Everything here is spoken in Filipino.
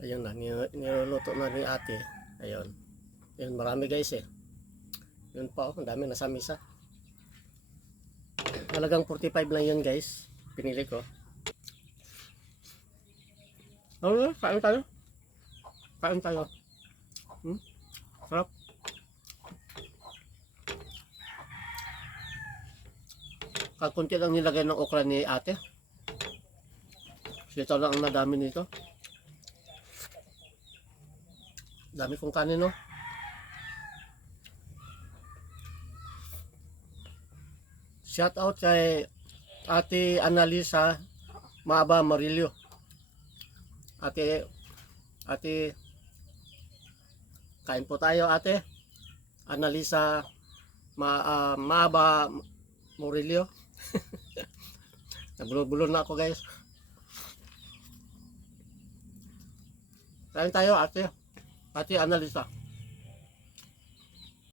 Ayun na, niluluto na ni ate. Ayun. Ayun, marami guys eh. Yun pa oh, ang dami nasa misa. Halagang 45 lang yun guys. Pinili ko. Oh, kain tayo. Kain tayo. Sarap. Kakunti lang nilagay ng okra ni ate. Ito lang ang nadami nito. Dami kong kanin no. Shout out kay Ate Analisa Maaba Marillo. Ate, kain po tayo ate. Analisa Maaba Murillo. Nabulol-bulol na ako guys. Kain tayo ate. Ate Analisa.